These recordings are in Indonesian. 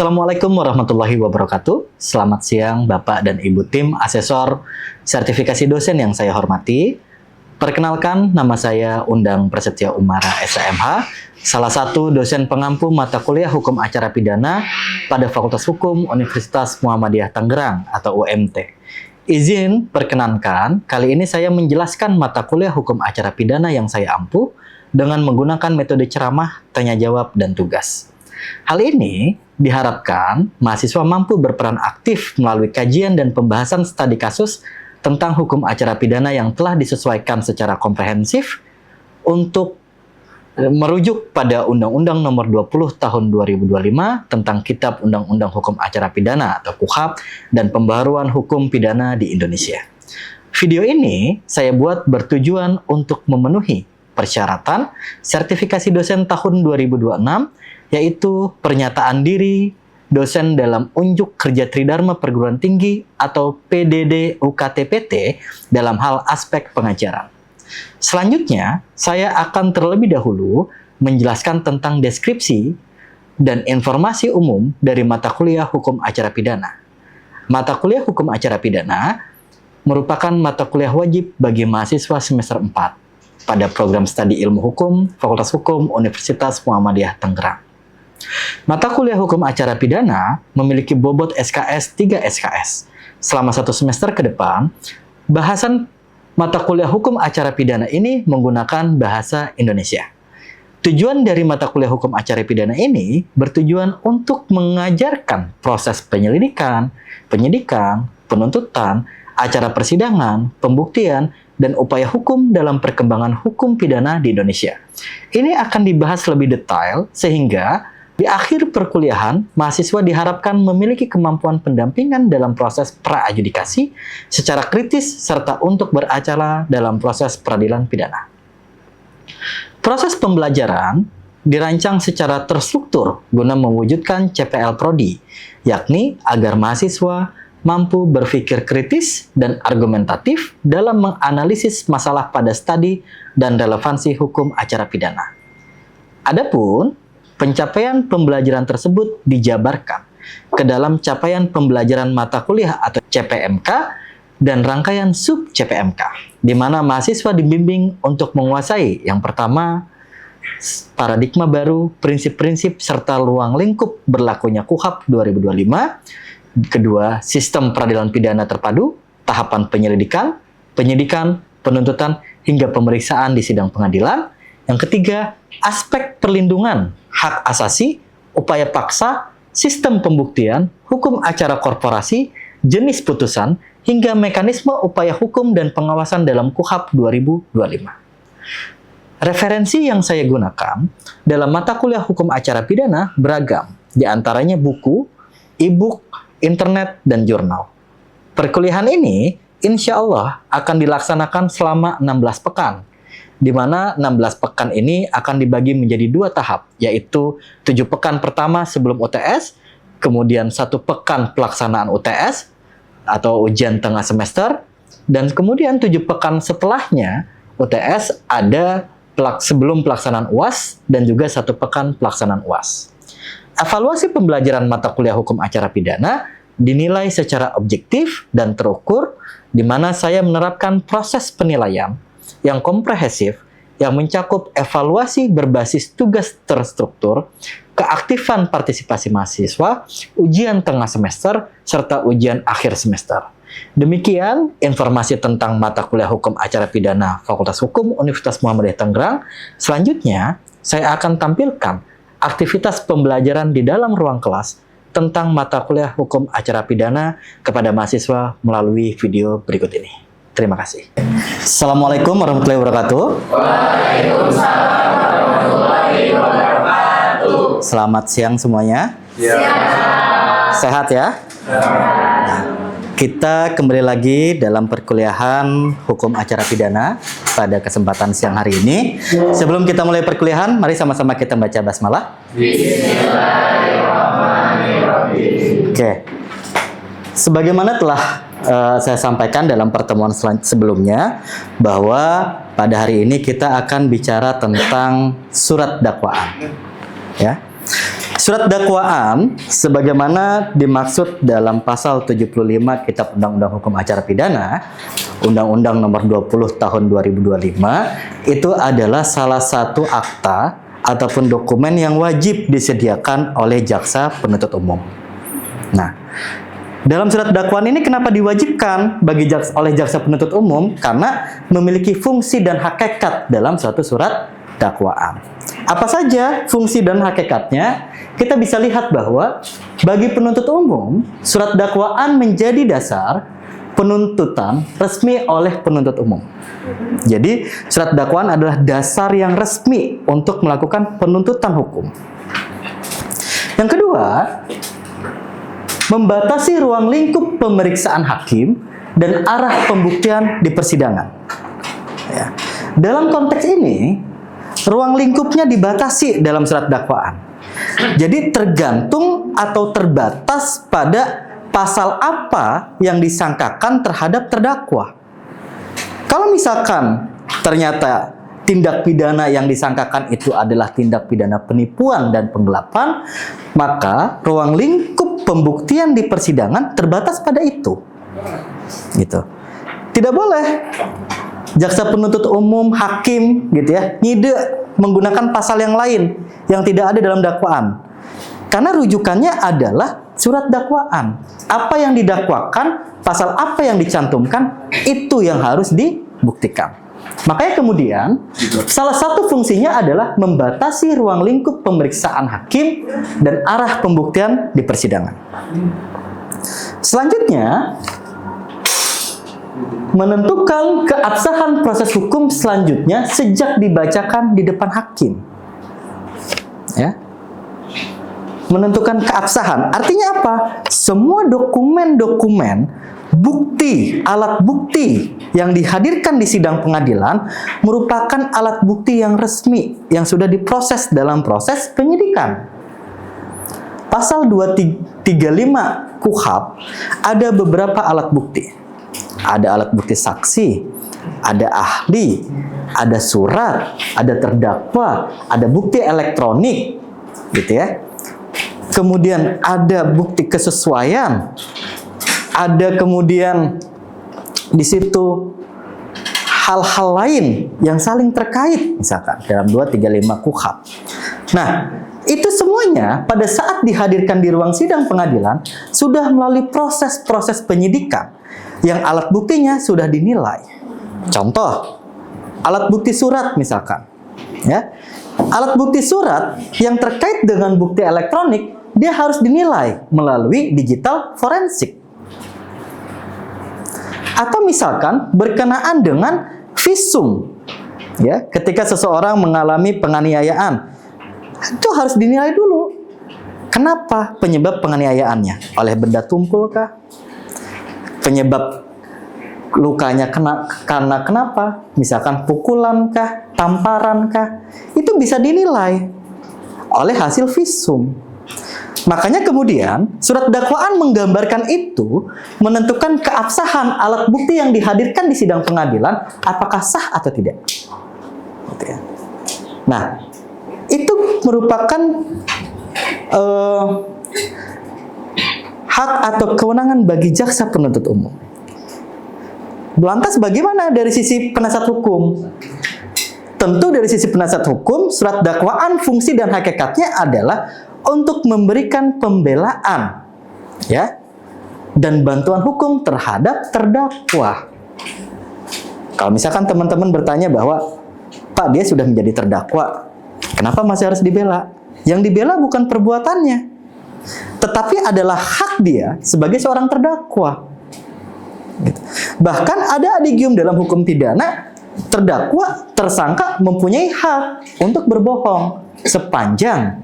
Assalamualaikum warahmatullahi wabarakatuh. Selamat siang Bapak dan Ibu tim asesor sertifikasi dosen yang saya hormati. Perkenalkan, nama saya Undang Prasetya Umara SMH, salah satu dosen pengampu mata kuliah Hukum Acara Pidana pada Fakultas Hukum Universitas Muhammadiyah Tangerang atau UMT. Izin perkenankan, kali ini saya menjelaskan mata kuliah Hukum Acara Pidana yang saya ampu dengan menggunakan metode ceramah, tanya jawab, dan tugas. Hal ini diharapkan mahasiswa mampu berperan aktif melalui kajian dan pembahasan studi kasus tentang hukum acara pidana yang telah disesuaikan secara komprehensif untuk merujuk pada Undang-Undang Nomor 20 Tahun 2025 tentang Kitab Undang-Undang Hukum Acara Pidana atau KUHP dan pembaharuan hukum pidana di Indonesia. Video ini saya buat bertujuan untuk memenuhi persyaratan sertifikasi dosen tahun 2026, yaitu pernyataan diri dosen dalam unjuk kerja Tridharma Perguruan Tinggi atau PDD UKT-PT dalam hal aspek pengajaran. Selanjutnya, saya akan terlebih dahulu menjelaskan tentang deskripsi dan informasi umum dari mata kuliah Hukum Acara Pidana. Mata kuliah Hukum Acara Pidana merupakan mata kuliah wajib bagi mahasiswa semester 4 pada program studi Ilmu Hukum Fakultas Hukum Universitas Muhammadiyah Tangerang. Mata kuliah Hukum Acara Pidana memiliki bobot SKS 3 SKS. Selama 1 semester ke depan, bahasan mata kuliah Hukum Acara Pidana ini menggunakan bahasa Indonesia. Tujuan dari mata kuliah Hukum Acara Pidana ini bertujuan untuk mengajarkan proses penyelidikan, penyidikan, penuntutan, acara persidangan, pembuktian, dan upaya hukum dalam perkembangan hukum pidana di Indonesia. Ini akan dibahas lebih detail sehingga di akhir perkuliahan, mahasiswa diharapkan memiliki kemampuan pendampingan dalam proses pra-adjudikasi secara kritis serta untuk beracara dalam proses peradilan pidana. Proses pembelajaran dirancang secara terstruktur guna mewujudkan CPL Prodi, yakni agar mahasiswa mampu berpikir kritis dan argumentatif dalam menganalisis masalah pada studi dan relevansi hukum acara pidana. Adapun pencapaian pembelajaran tersebut dijabarkan ke dalam capaian pembelajaran mata kuliah atau CPMK dan rangkaian sub CPMK, di mana mahasiswa dibimbing untuk menguasai yang pertama, paradigma baru, prinsip-prinsip serta ruang lingkup berlakunya KUHP 2025, kedua, sistem peradilan pidana terpadu, tahapan penyelidikan, penyidikan, penuntutan, hingga pemeriksaan di sidang pengadilan, yang ketiga, aspek perlindungan hak asasi, upaya paksa, sistem pembuktian, hukum acara korporasi, jenis putusan, hingga mekanisme upaya hukum dan pengawasan dalam KUHP 2025. Referensi yang saya gunakan dalam mata kuliah Hukum Acara Pidana beragam, di antaranya buku, e-book, internet, dan jurnal. Perkuliahan ini insya Allah akan dilaksanakan selama 16 pekan, di mana 16 pekan ini akan dibagi menjadi 2 tahap, yaitu 7 pekan pertama sebelum UTS, kemudian 1 pekan pelaksanaan UTS atau ujian tengah semester, dan kemudian 7 pekan setelahnya UTS ada sebelum pelaksanaan UAS dan juga 1 pekan pelaksanaan UAS. Evaluasi pembelajaran mata kuliah Hukum Acara Pidana dinilai secara objektif dan terukur, di mana saya menerapkan proses penilaian yang komprehensif yang mencakup evaluasi berbasis tugas terstruktur, keaktifan partisipasi mahasiswa, ujian tengah semester, serta ujian akhir semester. Demikian informasi tentang mata kuliah Hukum Acara Pidana Fakultas Hukum Universitas Muhammadiyah Tangerang. Selanjutnya, saya akan tampilkan aktivitas pembelajaran di dalam ruang kelas tentang mata kuliah Hukum Acara Pidana kepada mahasiswa melalui video berikut ini. Terima kasih. Assalamualaikum warahmatullahi wabarakatuh. Waalaikumsalam warahmatullahi wabarakatuh. Selamat siang semuanya. Sehat ya? Nah, kita kembali lagi dalam perkuliahan Hukum Acara Pidana pada kesempatan siang hari ini. Sebelum kita mulai perkuliahan, mari sama-sama kita baca basmalah. Bismillahirrahmanirrahim. Oke. Sebagaimana telah saya sampaikan dalam pertemuan sebelumnya, bahwa pada hari ini kita akan bicara tentang surat dakwaan. Ya. Surat dakwaan sebagaimana dimaksud dalam pasal 75 Kitab Undang-Undang Hukum Acara Pidana, Undang-Undang Nomor 20 Tahun 2025, itu adalah salah satu akta ataupun dokumen yang wajib disediakan oleh jaksa penuntut umum. Nah, dalam surat dakwaan ini kenapa diwajibkan oleh jaksa penuntut umum? Karena memiliki fungsi dan hakikat dalam suatu surat dakwaan. Apa saja fungsi dan hakikatnya? Kita bisa lihat bahwa bagi penuntut umum, surat dakwaan menjadi dasar penuntutan resmi oleh penuntut umum. Jadi, surat dakwaan adalah dasar yang resmi untuk melakukan penuntutan hukum. Yang kedua, membatasi ruang lingkup pemeriksaan hakim dan arah pembuktian di persidangan. Ya. Dalam konteks ini, ruang lingkupnya dibatasi dalam surat dakwaan. Jadi tergantung atau terbatas pada pasal apa yang disangkakan terhadap terdakwa. Kalau misalkan ternyata tindak pidana yang disangkakan itu adalah tindak pidana penipuan dan penggelapan, maka ruang lingkup pembuktian di persidangan terbatas pada itu. Gitu. Tidak boleh jaksa penuntut umum, hakim gitu ya, ngide menggunakan pasal yang lain yang tidak ada dalam dakwaan. Karena rujukannya adalah surat dakwaan. Apa yang didakwakan, pasal apa yang dicantumkan, itu yang harus dibuktikan. Makanya kemudian, salah satu fungsinya adalah membatasi ruang lingkup pemeriksaan hakim dan arah pembuktian di persidangan. Selanjutnya, menentukan keabsahan proses hukum selanjutnya sejak dibacakan di depan hakim. Ya. Menentukan keabsahan. Artinya apa? Semua dokumen-dokumen, bukti, alat bukti yang dihadirkan di sidang pengadilan merupakan alat bukti yang resmi yang sudah diproses dalam proses penyidikan. Pasal 235 KUHP ada beberapa alat bukti. Ada alat bukti saksi, ada ahli, ada surat, ada terdakwa, ada bukti elektronik, gitu ya. Kemudian ada bukti kesesuaian, ada kemudian di situ hal-hal lain yang saling terkait, misalkan dalam 235 KUHP. Nah, itu semuanya pada saat dihadirkan di ruang sidang pengadilan sudah melalui proses-proses penyidikan yang alat buktinya sudah dinilai. Contoh, alat bukti surat misalkan, ya. Alat bukti surat yang terkait dengan bukti elektronik dia harus dinilai melalui digital forensik. Atau misalkan berkenaan dengan visum, ya, ketika seseorang mengalami penganiayaan, itu harus dinilai dulu. Kenapa penyebab penganiayaannya? Oleh benda tumpul kah? Penyebab lukanya karena kenapa? Misalkan pukulan kah? Tamparan kah? Itu bisa dinilai oleh hasil visum. Makanya kemudian surat dakwaan menggambarkan itu, menentukan keabsahan alat bukti yang dihadirkan di sidang pengadilan apakah sah atau tidak. Nah, itu merupakan hak atau kewenangan bagi jaksa penuntut umum. Lantas bagaimana dari sisi penasihat hukum? Tentu dari sisi penasihat hukum, surat dakwaan fungsi dan hakikatnya adalah untuk memberikan pembelaan, ya, dan bantuan hukum terhadap terdakwa. Kalau misalkan teman-teman bertanya bahwa, Pak, dia sudah menjadi terdakwa, kenapa masih harus dibela? Yang dibela bukan perbuatannya, tetapi adalah hak dia sebagai seorang terdakwa. Gitu. Bahkan ada adigium dalam hukum pidana, terdakwa, tersangka mempunyai hak untuk berbohong sepanjang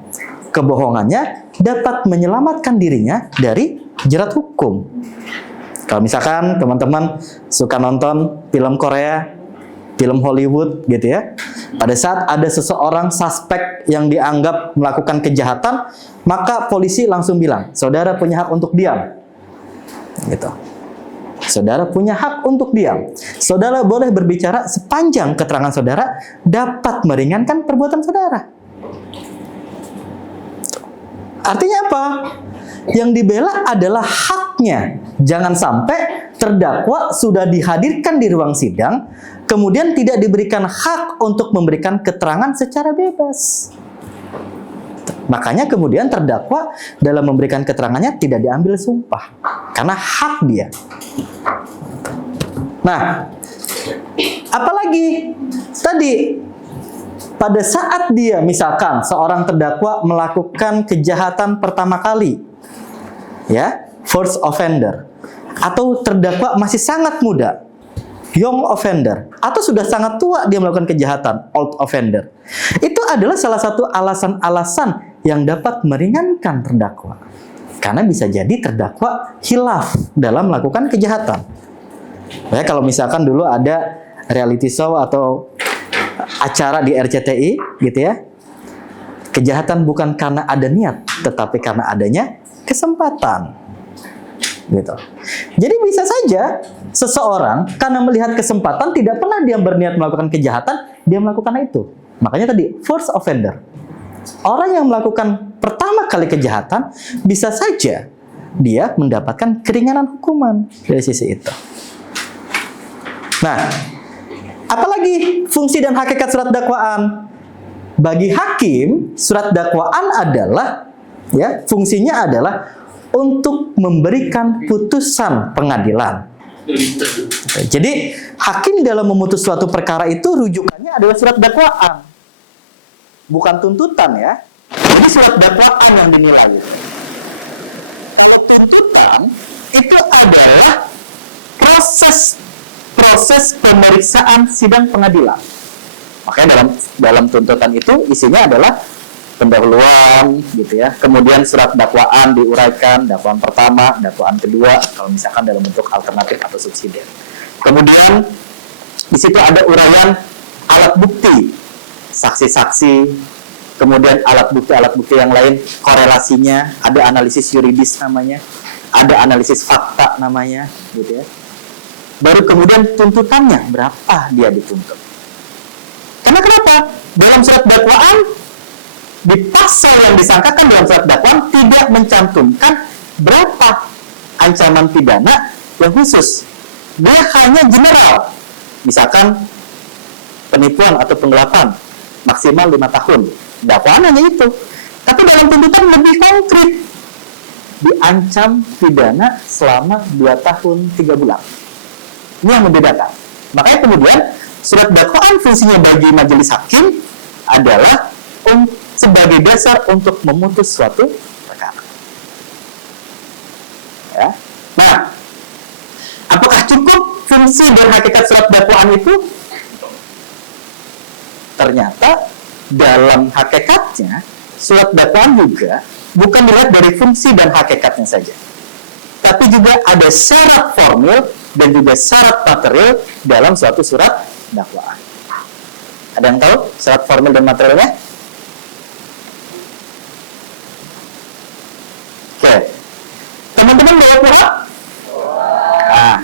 kebohongannya dapat menyelamatkan dirinya dari jerat hukum. Kalau misalkan teman-teman suka nonton film Korea, film Hollywood gitu ya, pada saat ada seseorang suspek yang dianggap melakukan kejahatan, maka polisi langsung bilang, saudara punya hak untuk diam. Gitu. Saudara punya hak untuk diam. Saudara boleh berbicara sepanjang keterangan saudara dapat meringankan perbuatan saudara. Artinya apa? Yang dibela adalah haknya. Jangan sampai terdakwa sudah dihadirkan di ruang sidang, kemudian tidak diberikan hak untuk memberikan keterangan secara bebas. Makanya kemudian terdakwa dalam memberikan keterangannya tidak diambil sumpah, karena hak dia. Nah, apalagi tadi pada saat dia misalkan seorang terdakwa melakukan kejahatan pertama kali, ya, first offender, atau terdakwa masih sangat muda, young offender, atau sudah sangat tua dia melakukan kejahatan, old offender. Itu adalah salah satu alasan-alasan yang dapat meringankan terdakwa. Karena bisa jadi terdakwa hilaf dalam melakukan kejahatan. Ya, kalau misalkan dulu ada reality show atau acara di RCTI gitu ya. Kejahatan bukan karena ada niat, tetapi karena adanya kesempatan. Gitu. Jadi bisa saja seseorang karena melihat kesempatan tidak pernah dia berniat melakukan kejahatan, dia melakukan itu. Makanya tadi first offender. Orang yang melakukan pertama kali kejahatan bisa saja dia mendapatkan keringanan hukuman dari sisi itu. Nah, apalagi fungsi dan hakikat surat dakwaan? Bagi hakim, surat dakwaan adalah ya, fungsinya adalah untuk memberikan putusan pengadilan. Jadi, hakim dalam memutus suatu perkara itu rujukannya adalah surat dakwaan. Bukan tuntutan ya. Jadi surat dakwaan yang dinilai. Kalau tuntutan itu adalah proses pemeriksaan sidang pengadilan. Makanya dalam tuntutan itu isinya adalah pendahuluan gitu ya. Kemudian surat dakwaan diuraikan, dakwaan pertama, dakwaan kedua, kalau misalkan dalam bentuk alternatif atau subsidiar. Kemudian di situ ada uraian alat bukti, saksi-saksi, kemudian alat bukti yang lain, korelasinya, ada analisis yuridis namanya, ada analisis fakta namanya, gitu ya. Baru kemudian tuntutannya, berapa dia dituntut. Karena kenapa? Dalam surat dakwaan, di pasal yang disangkakan dalam surat dakwaan tidak mencantumkan berapa ancaman pidana yang khusus. Dia hanya general. Misalkan penipuan atau penggelapan, maksimal 5 tahun. Dakwaan hanya itu. Tapi dalam tuntutan lebih konkret. Diancam pidana selama 2 tahun 3 bulan. Ini yang membedakan. Makanya kemudian surat dakwaan fungsinya bagi majelis hakim adalah sebagai dasar untuk memutus suatu perkara. Ya. Nah, apakah cukup fungsi dan hakikat surat dakwaan itu? Ternyata dalam hakikatnya surat dakwaan juga bukan dilihat dari fungsi dan hakikatnya saja, tapi juga ada syarat formil dan juga syarat material dalam suatu surat dakwaan. Ada yang tahu syarat formil dan materialnya? Oke, teman-teman bawa KUHP? Nah,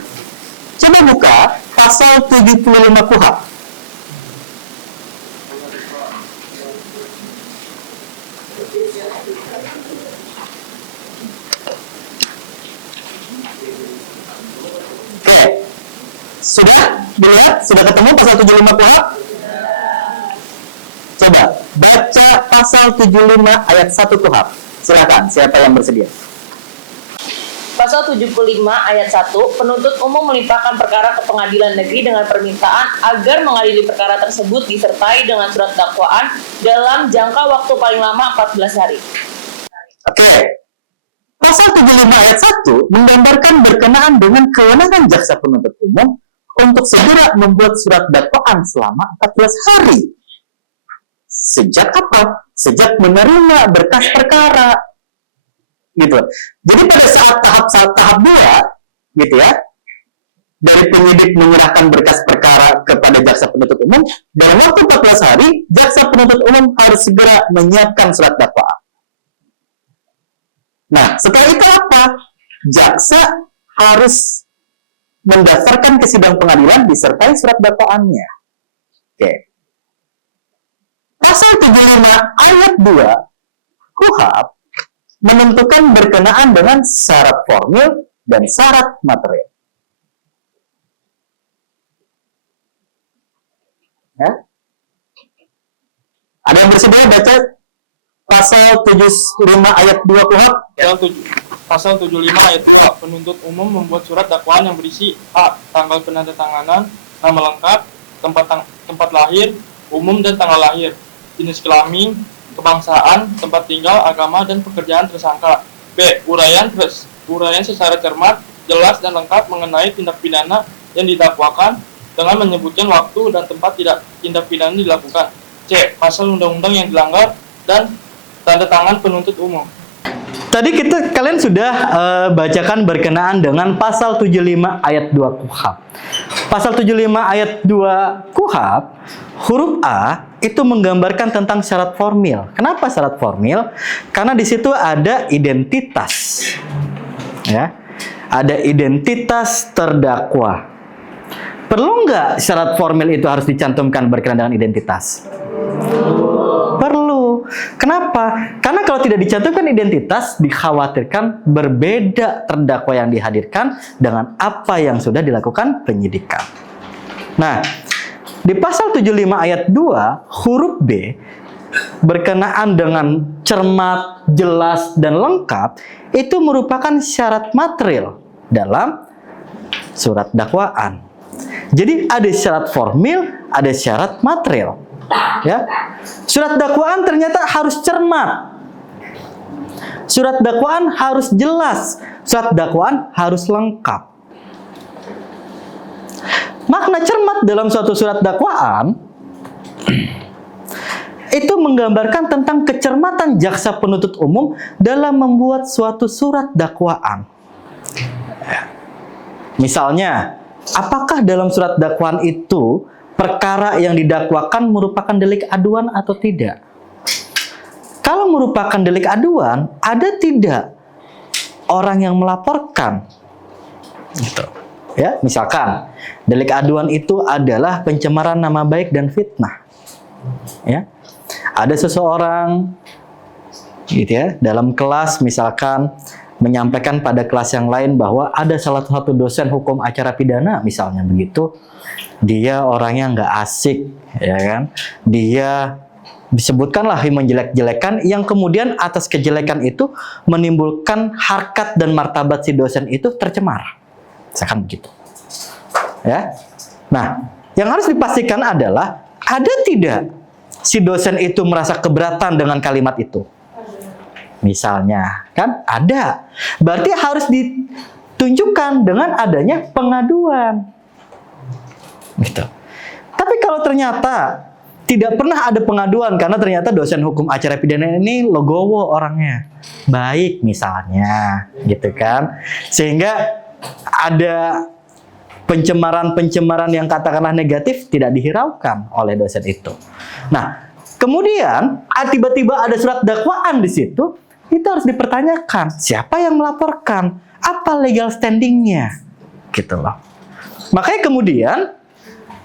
coba buka pasal 75 KUHP. Sudah dilihat? Sudah ketemu pasal 75 KUHP? Coba baca pasal 75 ayat 1 KUHP. Silakan, siapa yang bersedia? Pasal 75 ayat 1, penuntut umum melimpahkan perkara ke pengadilan negeri dengan permintaan agar mengadili perkara tersebut disertai dengan surat dakwaan dalam jangka waktu paling lama 14 hari. Oke. Pasal 75 ayat 1 menggambarkan berkenaan dengan kewenangan jaksa penuntut umum untuk segera membuat surat dakwaan selama 14 hari. Sejak apa? Sejak menerima berkas perkara. Gitu. Jadi pada saat tahap 2, gitu ya, dari penyidik menyerahkan berkas perkara kepada jaksa penuntut umum, dalam waktu 14 hari, jaksa penuntut umum harus segera menyiapkan surat dakwaan. Nah, setelah itu apa? Jaksa harus mendaftarkan ke sidang pengadilan disertai surat dakwaannya. Oke. Pasal 75 ayat 2 KUHP menentukan berkenaan dengan syarat formil dan syarat material. Ya? Ada yang bersedia baca pasal 75 ayat 2 KUHP? Pasal 75 ayat 2, penuntut umum membuat surat dakwaan yang berisi A. Tanggal penandatanganan, nama lengkap, tempat lahir, umum dan tanggal lahir, jenis kelamin, kebangsaan, tempat tinggal, agama, dan pekerjaan tersangka. B. Uraian secara cermat, jelas, dan lengkap mengenai tindak pidana yang didakwakan dengan menyebutkan waktu dan tempat tindak pidana dilakukan. C. Pasal undang-undang yang dilanggar dan tanda tangan penuntut umum. Tadi kalian sudah bacakan berkenaan dengan pasal 75 ayat 2 KUHP. Pasal 75 ayat 2 KUHP, huruf A itu menggambarkan tentang syarat formil. Kenapa syarat formil? Karena di situ ada identitas. Ya. Ada identitas terdakwa. Perlu nggak syarat formil itu harus dicantumkan berkenaan dengan identitas? Perlu. Kenapa? Karena kalau tidak dicantumkan identitas, dikhawatirkan berbeda terdakwa yang dihadirkan dengan apa yang sudah dilakukan penyidikan. Nah, di pasal 75 ayat 2, huruf B, berkenaan dengan cermat, jelas, dan lengkap, itu merupakan syarat material dalam surat dakwaan. Jadi ada syarat formil, ada syarat material. Ya. Surat dakwaan ternyata harus cermat. Surat dakwaan harus jelas. Surat dakwaan harus lengkap. Makna cermat dalam suatu surat dakwaan itu menggambarkan tentang kecermatan jaksa penuntut umum dalam membuat suatu surat dakwaan. Misalnya, apakah dalam surat dakwaan itu perkara yang didakwakan merupakan delik aduan atau tidak? Kalau merupakan delik aduan, ada tidak orang yang melaporkan? Gitu. Ya, misalkan delik aduan itu adalah pencemaran nama baik dan fitnah. Ya. Ada seseorang gitu ya, dalam kelas misalkan menyampaikan pada kelas yang lain bahwa ada salah satu dosen hukum acara pidana misalnya begitu, dia orangnya nggak asik, ya kan? Dia disebutkanlah menjelek-jelekan, yang kemudian atas kejelekan itu menimbulkan harkat dan martabat si dosen itu tercemar, misalkan begitu. Ya, nah yang harus dipastikan adalah ada tidak si dosen itu merasa keberatan dengan kalimat itu. Misalnya, kan ada. Berarti harus ditunjukkan dengan adanya pengaduan. Gitu. Tapi kalau ternyata tidak pernah ada pengaduan karena ternyata dosen hukum acara pidana ini legowo orangnya, baik misalnya, gitu kan. Sehingga ada pencemaran-pencemaran yang katakanlah negatif tidak dihiraukan oleh dosen itu. Nah, kemudian tiba-tiba ada surat dakwaan di situ. Itu harus dipertanyakan, siapa yang melaporkan, apa legal standingnya, gitu loh. Makanya kemudian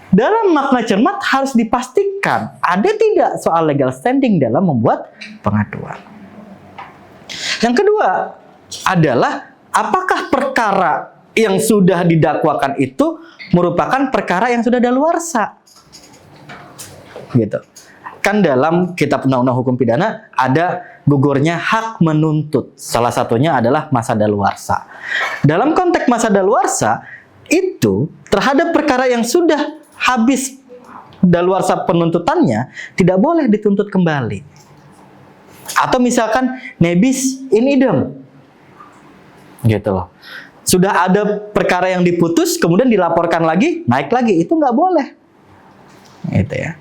dalam makna cermat harus dipastikan ada tidak soal legal standing dalam membuat pengaduan. Yang kedua adalah apakah perkara yang sudah didakwakan itu merupakan perkara yang sudah daluarsa, gitu. Kan dalam kitab undang-undang hukum pidana ada gugurnya hak menuntut. Salah satunya adalah masa daluarsa. Dalam konteks masa daluarsa itu terhadap perkara yang sudah habis daluarsa penuntutannya tidak boleh dituntut kembali. Atau misalkan nebis in idem, gitu loh. Sudah ada perkara yang diputus kemudian dilaporkan lagi, naik lagi, itu nggak boleh, gitu ya.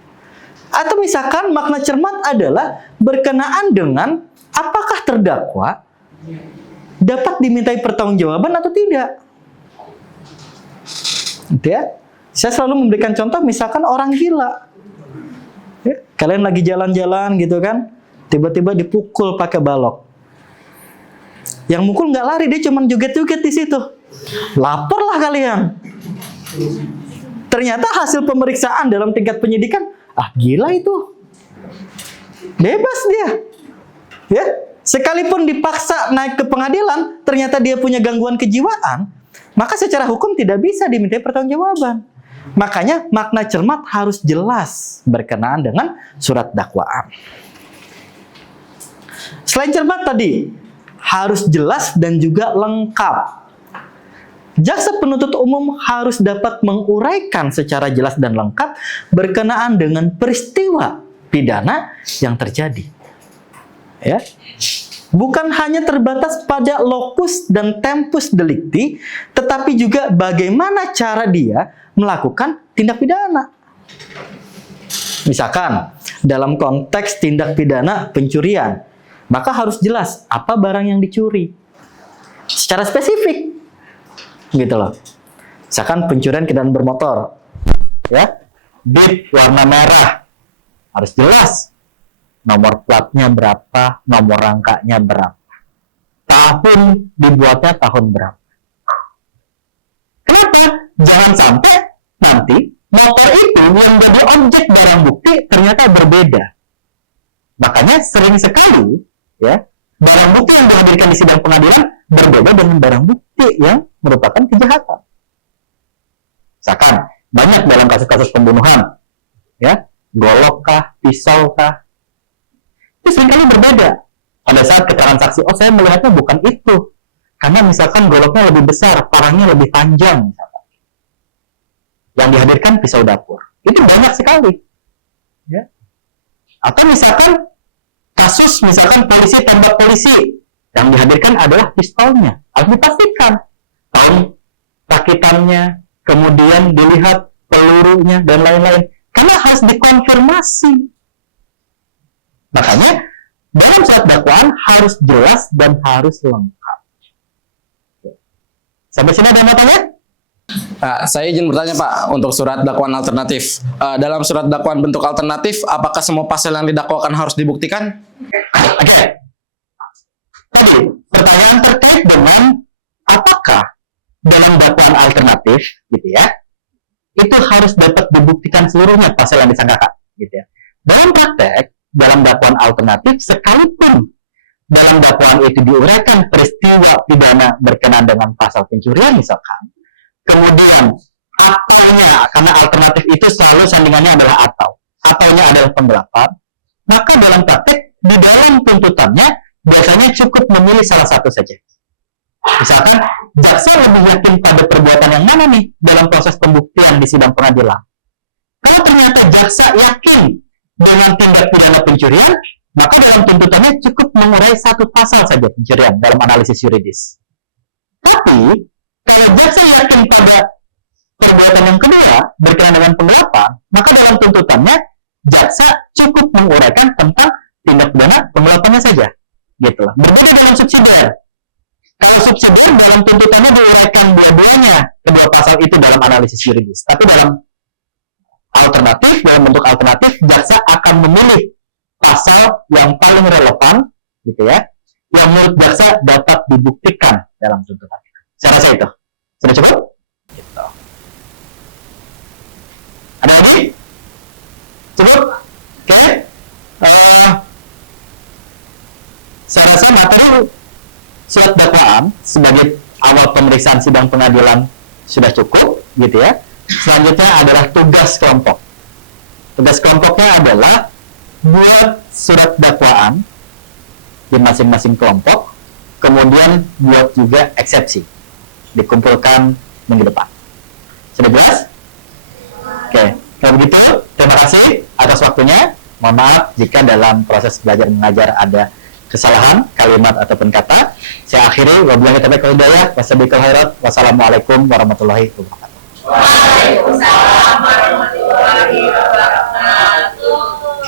Atau misalkan makna cermat adalah berkenaan dengan apakah terdakwa dapat dimintai pertanggungjawaban atau tidak. Gitu ya. Saya selalu memberikan contoh misalkan orang gila. Ya, kalian lagi jalan-jalan gitu kan, tiba-tiba dipukul pakai balok. Yang mukul nggak lari, dia cuma joget-joget di situ. Laporlah kalian. Ternyata hasil pemeriksaan dalam tingkat penyidikan, gila itu. Bebas dia. Ya, Sekalipun dipaksa naik ke pengadilan, ternyata dia punya gangguan kejiwaan, maka secara hukum tidak bisa dimintai pertanggungjawaban. Makanya makna cermat harus jelas berkenaan dengan surat dakwaan. Selain cermat tadi, harus jelas dan juga lengkap. Jaksa penuntut umum harus dapat menguraikan secara jelas dan lengkap berkenaan dengan peristiwa pidana yang terjadi. Ya. Bukan hanya terbatas pada lokus dan tempus delicti, tetapi juga bagaimana cara dia melakukan tindak pidana. Misalkan, dalam konteks tindak pidana pencurian, maka harus jelas apa barang yang dicuri. Secara spesifik. Gitu loh. Misalkan pencurian kendaraan bermotor. Ya. Bit warna merah. Harus jelas. Nomor platnya berapa, nomor rangkanya berapa. Tahun dibuatnya tahun berapa. Kenapa? Jangan sampai nanti motor itu yang jadi objek barang bukti ternyata berbeda. Makanya sering sekali ya barang bukti yang dihadirkan di sidang pengadilan berbeda dengan barang bukti yang merupakan kejahatan. Misalkan banyak dalam kasus-kasus pembunuhan, ya golok kah, pisau kah, itu seringkali berbeda. Pada saat keterangan saksi, oh saya melihatnya bukan itu. Karena misalkan goloknya lebih besar, parangnya lebih panjang. Misalkan. Yang dihadirkan pisau dapur. Itu banyak sekali. Ya. Atau misalkan kasus, misalkan polisi tembak polisi. Yang dihadirkan adalah pistolnya. Harus dipastikan. Tahun rakitannya, kemudian dilihat pelurunya, dan lain-lain. Karena harus dikonfirmasi. Makanya dalam surat dakwaan harus jelas dan harus lengkap. Sampai sini ada yang mau tanya? Saya izin bertanya Pak, untuk surat dakwaan alternatif. Dalam surat dakwaan bentuk alternatif, apakah semua pasal yang didakwakan harus dibuktikan? Oke. Tadi, pertanyaan terkait dengan apakah dalam dakwaan alternatif, gitu ya, itu harus dapat dibuktikan seluruhnya pasal yang disangkakan, gitu ya. Dalam praktek, dalam dakwaan alternatif, sekalipun dalam dakwaan itu diuraikan peristiwa pidana berkenaan dengan pasal pencurian misalkan, kemudian ataunya, karena alternatif itu selalu sandingannya adalah ataunya adalah penggelapan, maka dalam praktek, di dalam tuntutannya, biasanya cukup memilih salah satu saja. Misalkan, jaksa lebih yakin pada perbuatan yang mana nih dalam proses pembuktian di sidang pengadilan. Kalau ternyata jaksa yakin dengan tindak pidana pencurian, maka dalam tuntutannya cukup mengurai satu pasal saja pencurian dalam analisis yuridis. Tapi, kalau jaksa yakin pada perbuatan yang kedua berkenaan dengan penggelapan, maka dalam tuntutannya jaksa cukup menguraikan tentang tindak pidana penggelapannya saja. Gitu lah. Berbeda dalam subsidiar. Kalau subsidiar dalam tuntutannya diuraikan dua-duanya kedua pasal itu dalam analisis yuridis. Tapi dalam alternatif, dalam bentuk alternatif, jaksa akan memilih pasal yang paling relevan, gitu ya, yang menurut jaksa dapat dibuktikan dalam tuntutan. Saya rasa itu. Sudah cukup? Gitu. Ada lagi? Cukup? Oke? Saya rasa materi surat dakwaan sebagai awal pemeriksaan sidang pengadilan sudah cukup, gitu ya. Selanjutnya adalah tugas kelompok. Tugas kelompoknya adalah buat surat dakwaan di masing-masing kelompok, kemudian buat juga eksepsi, dikumpulkan minggu depan. Sudah jelas? Oke, kalau begitu, terima kasih atas waktunya. Mohon maaf jika dalam proses belajar mengajar ada kesalahan, kalimat ataupun kata. Saya akhiri, wabillahi taufiq wal hidayah, wassalamualaikum warahmatullahi wabarakatuh. Waalaikumsalam warahmatullahi wabarakatuh.